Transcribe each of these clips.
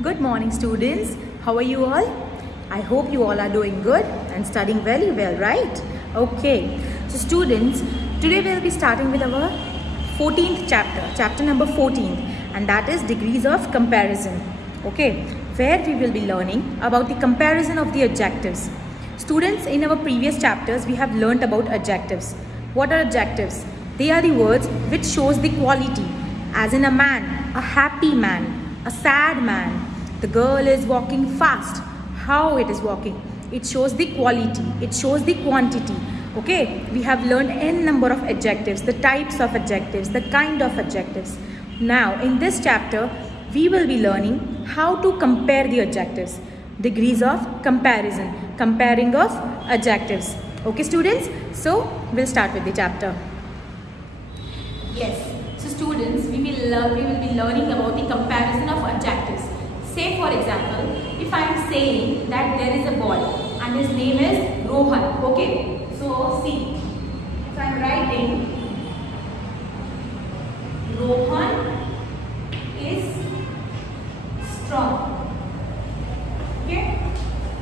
Good morning, students. How are you all? I hope you all are doing good and studying very well, right? Okay. So, students, today we'll be starting with our 14th chapter number 14, and that is degrees of comparison. Okay, where we will be learning about the comparison of the adjectives. Students, in our previous chapters, we have learnt about adjectives. What are adjectives? They are the words which shows the quality, as in a man, a happy man, a sad man. The girl is walking fast. How it is walking? It shows the quality. It shows the quantity. Okay, we have learned n number of adjectives, the types of adjectives, the kind of adjectives. Now, in this chapter, we will be learning how to compare the adjectives, degrees of comparison, comparing of adjectives. Okay, students? So, we'll start with the chapter. Yes. So students, we will be learning about the comparison of adjectives. Say for example, if I am saying that there is a boy and his name is Rohan. Okay. So see, if I am writing Rohan is strong. Okay.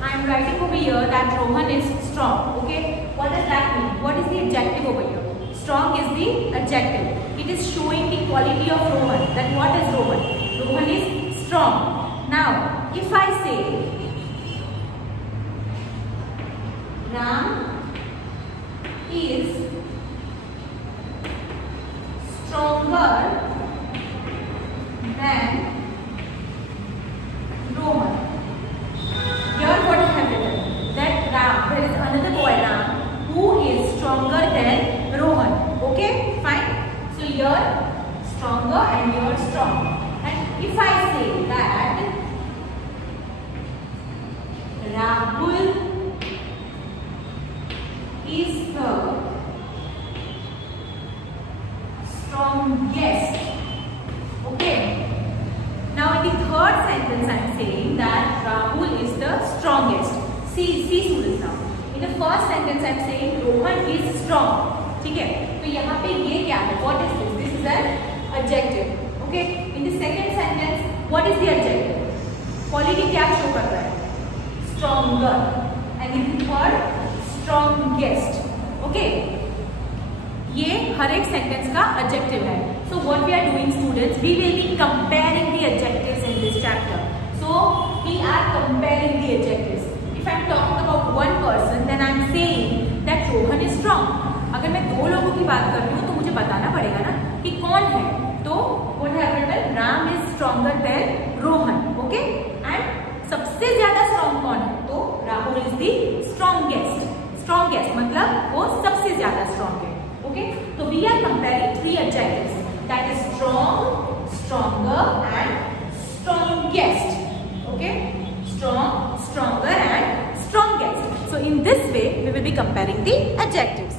I am writing over here that Rohan is strong. Okay. What does that mean? What is the adjective over here? Strong is the adjective. It is showing the quality of Rohan. That what is Rohan? Rohan is strong. Now, if I say Ram is stronger than Rohan. Here what I have written? That Ram, there is another boy Ram who is stronger than Rohan. Okay, fine. So here stronger and here strong. And if I say that Rahul is the strongest. Okay. Now in the third sentence I am saying that Rahul is the strongest. See students now. In the first sentence I am saying Rohan is strong. ठीक है, तो यहाँ पे ये क्या है? What is this? This is an adjective. Okay. In the second sentence, what is the adjective? Quality क्या show कर रहा है? Stronger. And in the third, strongest. Okay. ये हर एक sentence का adjective है. So what we are doing, students? We will be comparing the adjectives in this chapter. So we are comparing the adjectives. If I am talking about one person, then I am saying that Rohan is strong. अगर मैं दो लोगों की बात कर रही हूँ तो मुझे बताना पड़ेगा ना कि कौन है. तो what happened? Ram is stronger than Rohan. Okay. And सबसे ज्यादा स्ट्रॉन्ग कौन है? तो Rahul is the strongest. Strongest मतलब वो सबसे ज्यादा स्ट्रॉन्ग है. ओके. तो we are comparing three adjectives, that is strong, stronger and strongest. Okay. Strong, stronger and strongest. So in this way we will be comparing the adjectives.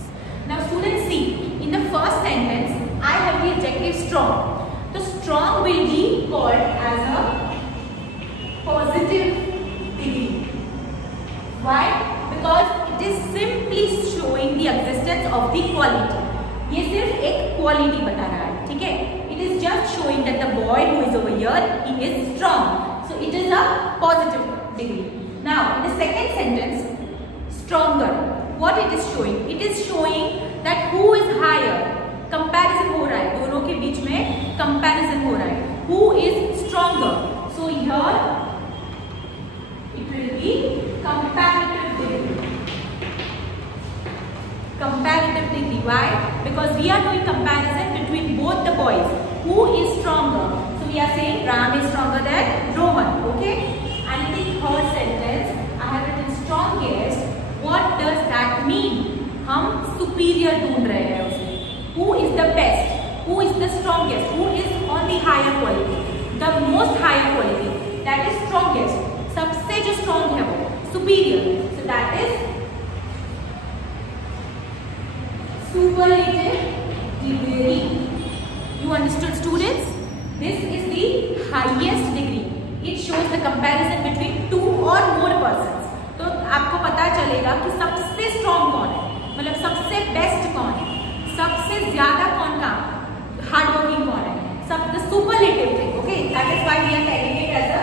Now students see, in the first sentence I have the adjective strong. So strong will be called as a positive degree. Why? Because it is simply showing the existence of the quality. ये सिर्फ एक quality बता रहा है. ठीक है. It is just showing that the boy who is over here, he is strong. So it is a positive degree. Now in the second sentence, stronger. What it is showing? It is showing that who is higher. Comparison हो रहा है, दोनों के बीच में comparison हो रहा है. Who is stronger? So here it will be comparative degree. Comparative degree. Why? Because we are doing comparison between both the boys. Who is stronger? So we are saying Ram is stronger than Rohan. Okay. And in the third sentence, I have written strongest. What does that mean? हम superior ढूंढ रहे हैं उसे. Who is the best? Who is the strongest? Who is on the higher quality? The most higher quality. That is strongest. सबसे जो strong है वो superior. So that is superlative degree. You understood, students? This is the highest degree. It shows the comparison between two or more persons. तो आपको पता चलेगा कि सबसे स्ट्रॉन्ग कौन है, मतलब सबसे बेस्ट कौन है, सबसे ज्यादा कौन का हार्ड वर्किंग कौन है, सब the superlative thing. Okay. That is why we are telling it as a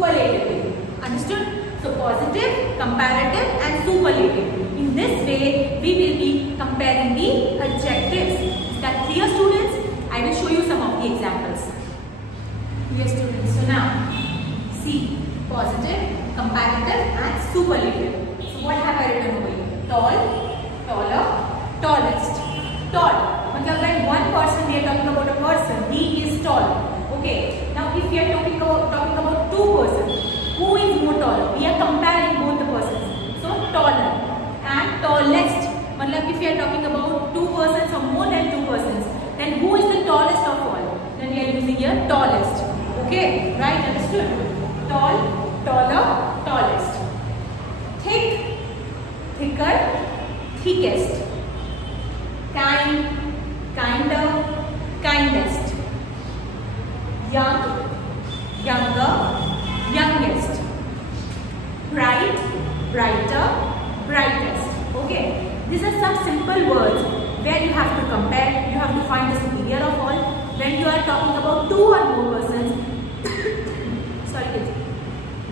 superlative degree. Understood? So positive, comparative and superlative. In this way, we will be comparing the adjectives. Is that clear, students? I will show you some of the examples. Yes, students. So now, see, positive, comparative and superlative. So what have I written over here? Tall, taller, tallest. Tall. When one person, we are talking about a person, he is tall. Okay. Now if we are talking about two persons, who is more taller? We are comparing both the persons. So taller and tallest. If we are talking about two persons or more than two persons, then who is the tallest of all? Then we are using here tallest. Okay, right? Understood? Tall, taller, tallest. Thick, thicker, thickest. Kind, kinder, kindest. Young, younger, youngest. Bright, brighter, brightest. Okay. These are some simple words where you have to compare, you have to find the superior of all. When you are talking about two or more persons, sorry kids,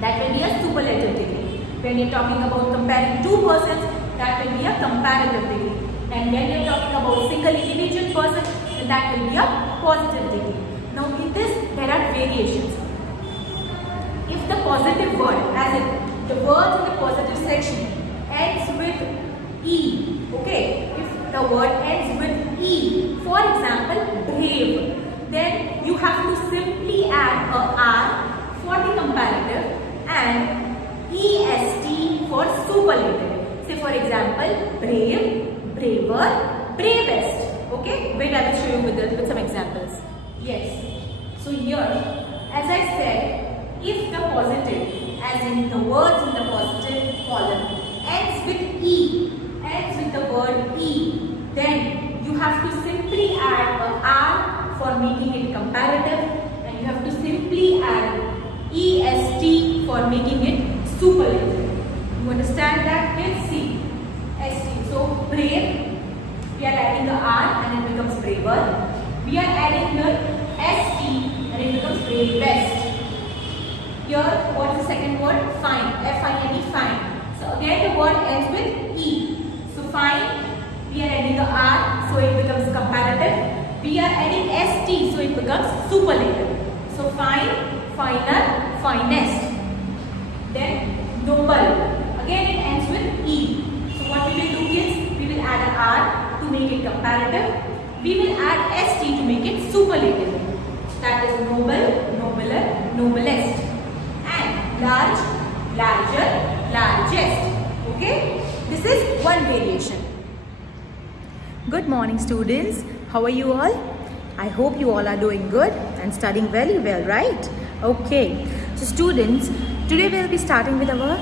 that will be a superlative degree. When you are talking about comparing two persons, that will be a comparative degree. And when you are talking about single individual person, then that will be a positive degree. Now in this, there are variations. If the positive word, as in the words in the positive section, ends with E, okay, if the word ends with E, for example, brave, then you have to simply add a R for the comparative and EST for superlative. Say for example, brave, braver, bravest. Okay, wait, I will show you with some examples. Yes, so here, as I said, if the positive, as in the words in the positive column, ends with E, ends with the word E, then you have to simply add a R for making it comparative and you have to simply add EST for making it superlative. You understand that? Let's see. ST. So brave, we are adding a R and it becomes braver. We are adding here ST and it becomes bravest. Here, what is the second word? Fine. F-I-N-E, fine. So again the word ends with E. So fine, we are adding a R, so it becomes comparative. We are adding ST, so it becomes superlative. So fine, finer, finest. Then noble. Again it ends with E. So what we will do kids? We will add an R to make it comparative. We will add ST to make it superlative. That is noble, nobler, noblest. And large, larger, largest. Okay? This is one variation. Good morning students. How are you all? I hope you all are doing good and studying very well, right? Okay. So students, today we will be starting with our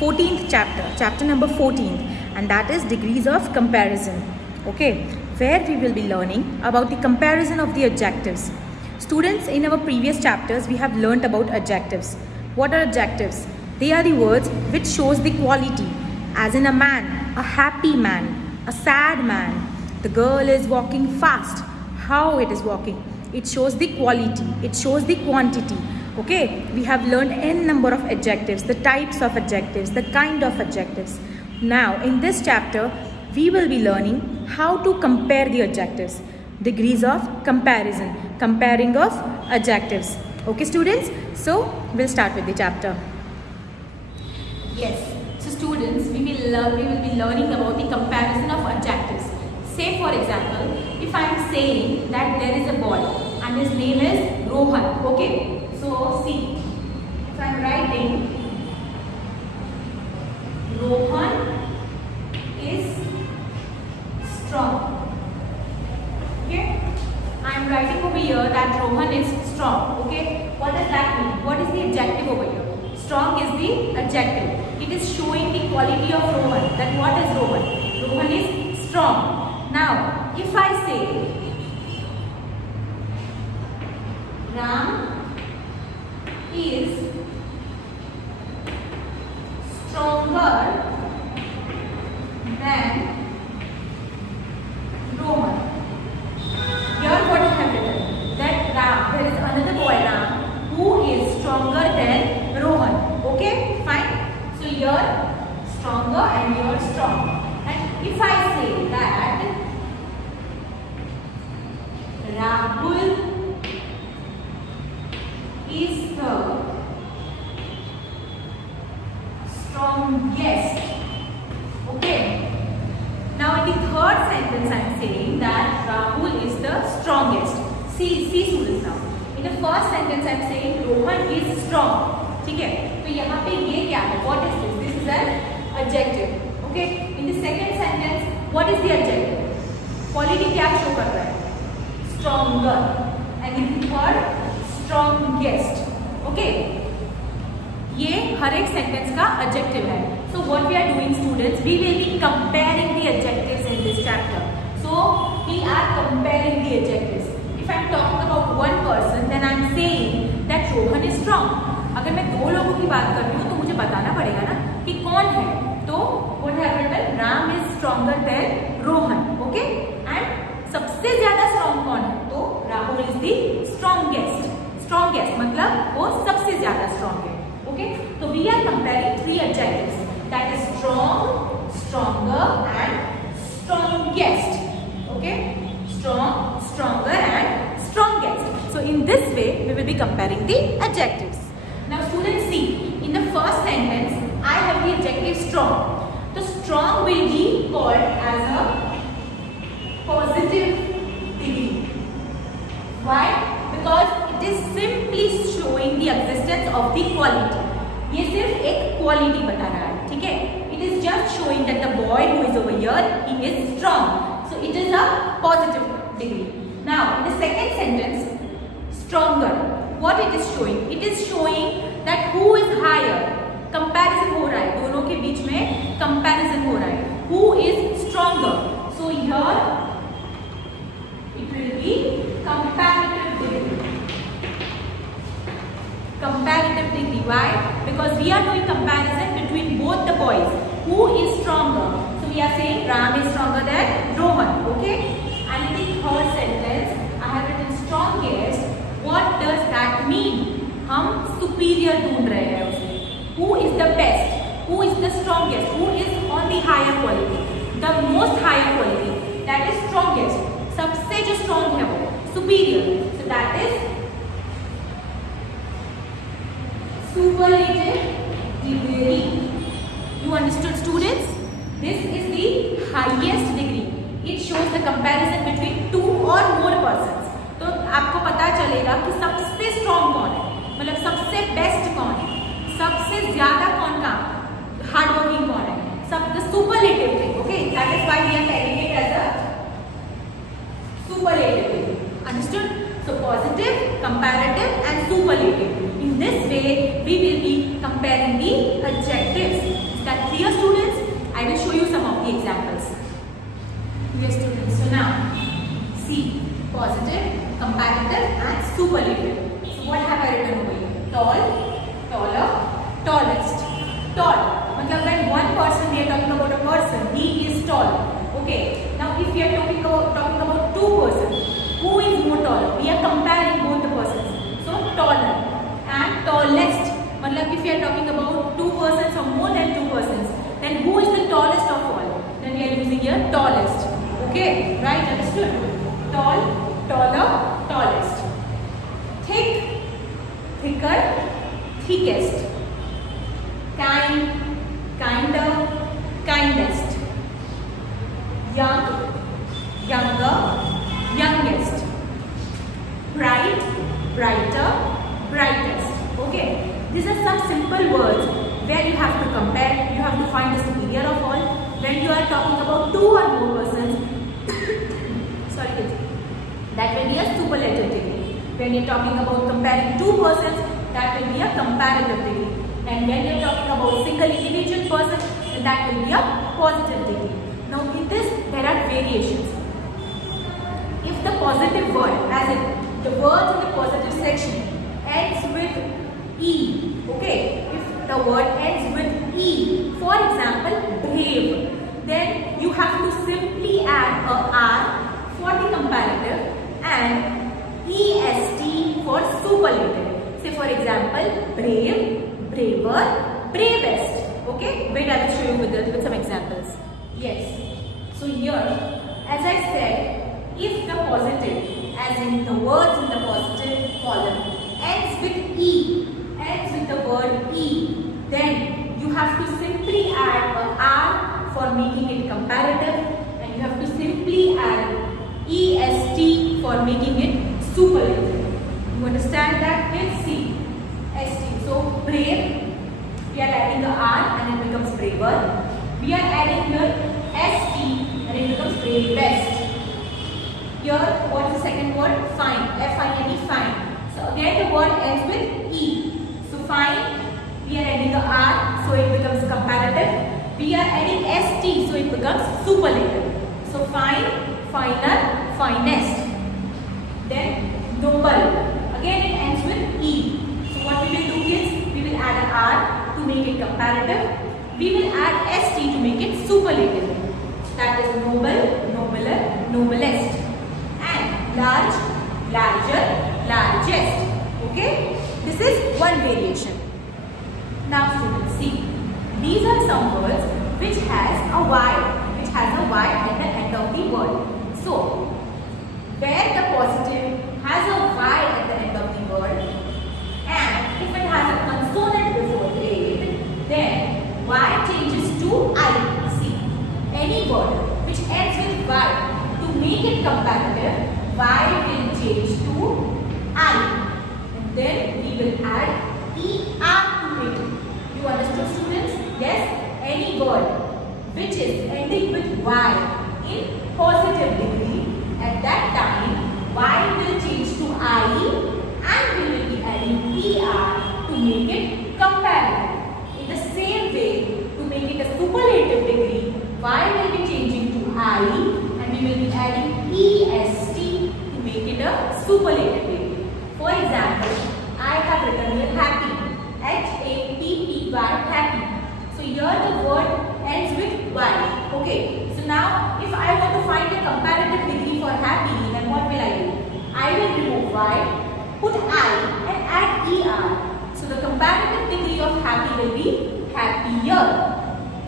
14th chapter number 14, and that is degrees of comparison. Okay, where we will be learning about the comparison of the adjectives. Students, in our previous chapters we have learnt about adjectives. What are adjectives? They are the words which shows the quality, as in a man, a happy man, a sad man. The girl is walking fast. How it is walking? It shows the quality, it shows the quantity. Okay, we have learned n number of adjectives, the types of adjectives, the kind of adjectives. Now in this chapter we will be learning how to compare the adjectives, degrees of comparison, comparing of adjectives. Okay students, so we'll start with the chapter. Yes, so students, we will be learning about the comparison of adjectives. Say for example, if I am saying that there is a boy and his name is Rohan. Okay, so see, if I am writing Rohan is strong. Okay, I am writing over here that Rohan is strong. Okay, what does that mean? What is the adjective over here? Strong is the adjective. It is showing the quality of Rohan. That what is Rohan? Rohan is strong. Now, if I say Ram is stronger than Rohan. Here what I have written? That Ram, there is another boy Ram who is stronger than strong. And if I say that Rahul is the strongest. Okay. Now in the third sentence I am saying that Rahul is the strongest. See students now. In the first sentence I am saying Rohan is strong. ठीक है, तो यहाँ पे ये क्या है? What is this? This is an adjective. Okay. In the second sentence, what is the adjective? Quality क्या show कर रहा है? Stronger. And in the third, strongest. Okay. ये हर एक sentence का adjective है. So what we are doing, students? We will be comparing the adjectives in this chapter. So we are comparing the adjectives. If I am talking about one person, then I am saying that Rohan is strong. अगर मैं दो लोगों की बात कर रही हूँ तो मुझे बताना पड़ेगा ना कि कौन है. तो what happened? Ram is stronger than Rohan. Okay? And सबसे ज्यादा strong कौन है? तो Rahul is the strongest. Strongest मतलब वो सबसे ज्यादा strong है. Okay? तो we are comparing three adjectives. That is strong, stronger, and strongest. Okay? Strong, stronger, and strongest. So in this way, we will be comparing the adjectives. Now students see, in the first sentence, I have the adjective strong. The strong will be called as a positive degree. Why? Because it is simply showing the existence of the quality. ये सिर्फ एक quality बता रहा है, ठीक है? It is just showing that the boy who is over here, he is strong. So it is a positive degree. Now in the second sentence, stronger. What it is showing? It is showing that who is higher. Comparison हो रहा है, दोनों के बीच में comparison हो रहा है. Who is stronger? So here it will be comparative degree. Comparative degree. Why? Because we are doing comparison between both the boys. Who is stronger? So we are saying Ram is stronger than Rohan. Okay? And in the third sentence, I have written strongest. What does that mean? हम superior ढूंढ रहे हैं उसमें. Who is the best? Who is the strongest? Who is on the higher quality? The most higher quality. That is strongest. सबसे जो strong है वो superior. So that is superlative degree. You understood, students? This is the highest degree. It shows the comparison between two or more persons. तो आपको पता चलेगा कि सबसे स्ट्रॉन्ग कौन है, मतलब सबसे बेस्ट कौन है, सबसे ज्यादा कौन का हार्ड वर्किंग कौन है, सब the superlative thing. Okay, that is why we are telling it as a superlative thing. Understood? So positive, comparative and superlative. In this way we will be comparing the adjectives. Is that clear, students? I will show you some of the examples. Yes, students. So now see. Positive, comparative, and superlative. So what have I written over here? Tall, taller, tallest. Tall. मतलब when one person, we are talking about a person, he is tall. Okay. Now if we are talking about two persons, who is more taller? We are comparing both the persons. So taller and tallest. मतलब if we are talking about two persons or more than two persons, then who is the tallest of all? Then we are using here tallest. Okay. Right? Understood? Tall, taller, tallest. Thick, thicker, thickest. Kind, kinder, kindest. Young, younger, youngest. Bright, brighter, brightest. Okay, these are some simple words where you have to compare, you have to find the superior of all. When you are talking about two or more persons, sorry, that will be a superlative degree. When you are talking about comparing two persons, that will be a comparative degree. And when you are talking about single individual person, then that will be a positive degree. Now in this, there are variations. If the positive word, as in the words in the positive section, ends with E, okay? If the word ends with E, for example, brave, then you have to simply add a R for the comparative and EST for superlative. Say for example, brave, braver, bravest. Okay? Wait, I will show you with some examples. Yes. So here, as I said, if the positive, as in the words in the positive column, ends with E, ends with the word E, then you have to simply add a R for making it comparative, and you have to simply add EST for making it superlative. You understand that? Let's see. ST. So brave, we are adding the R and it becomes braver. We are adding here ST and it becomes bravest. Here, what is the second word? Fine. F-I-N-E, fine. So again the word ends with E. So fine, we are adding the R, so it becomes comparative. We are adding ST, so it becomes superlative. So fine, finer, finest. Then noble. Again it ends with E. So what we will do is, we will add an R to make it comparative. We will add ST to make it superlative. So that is noble, nobler, noblest. And large, larger, largest. Okay? This is one variation. Now students, see. These are some words which has a Y at the end of the word. So, where the positive has a Y at the end of the word, and if it has a consonant before it, then Y changes to I. See, any word which ends with Y, to make it comparative, Y will change to I. And then we will add ER to it. You understood, students? Yes? Any word which is ending with Y in positive degree, at that time Y will change to I and we will be adding ER to make it comparative. In the same way, to make it a superlative degree, Y will be changing to I and we will be adding EST to make it a superlative degree. For example, I have written here happy. H-A-P-P-Y, happy. So here the word ends with Y. Okay. So now if I want to find a comparative degree for happy, then what will I do? I will remove Y, put I and add ER. So the comparative degree of happy will be happier.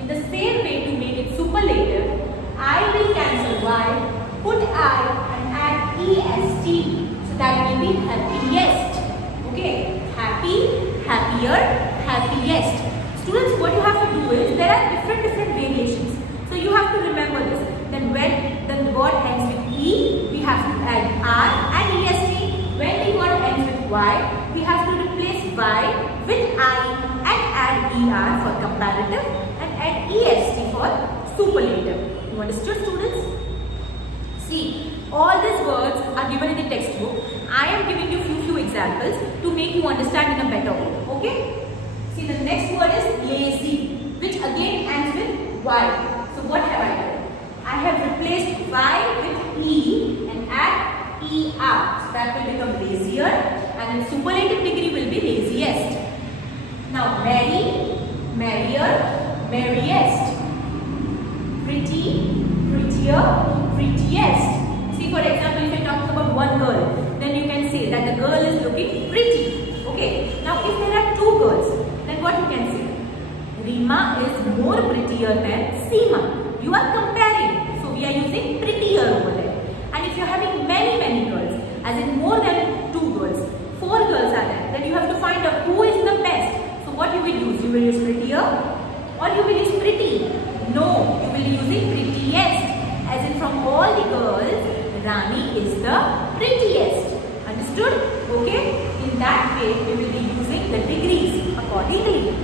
In the same way, to make it superlative, I will cancel Y, put I and add EST. So that will be happiest. Okay. Happy, happier, happiest. Students, what you have to do is, there are different variations. So you have to remember this. Then when the word ends with E, we have to add R and EST. When the word ends with Y, we have to replace Y with I and add ER for comparative and add EST for superlative. You understood, students? See, all these words are given in the textbook. I am giving you few examples to make you understand in a better way. Okay? See, the next word is lazy, which again ends with Y. So what have I done? I have replaced Y with E and add ER. So that will become lazier, and in superlative degree will be laziest. Now merry, merrier, merriest. Pretty, prettier, prettiest. See, for example, if you're talking about one girl, then you can say that the girl is looking pretty. Okay. Now if there are two girls, then what you can say? Rima is more prettier than Seema. You are comparing. So we are using prettier over there. And if you are having many girls, as in more than 2 girls, 4 girls are there, then you have to find out who is the best. So what you will use? You will use prettier or you will use pretty? No, you will be using prettiest. As in from all the girls, Rani is the prettiest. Understood? Okay? In that way, we will be using the degrees accordingly.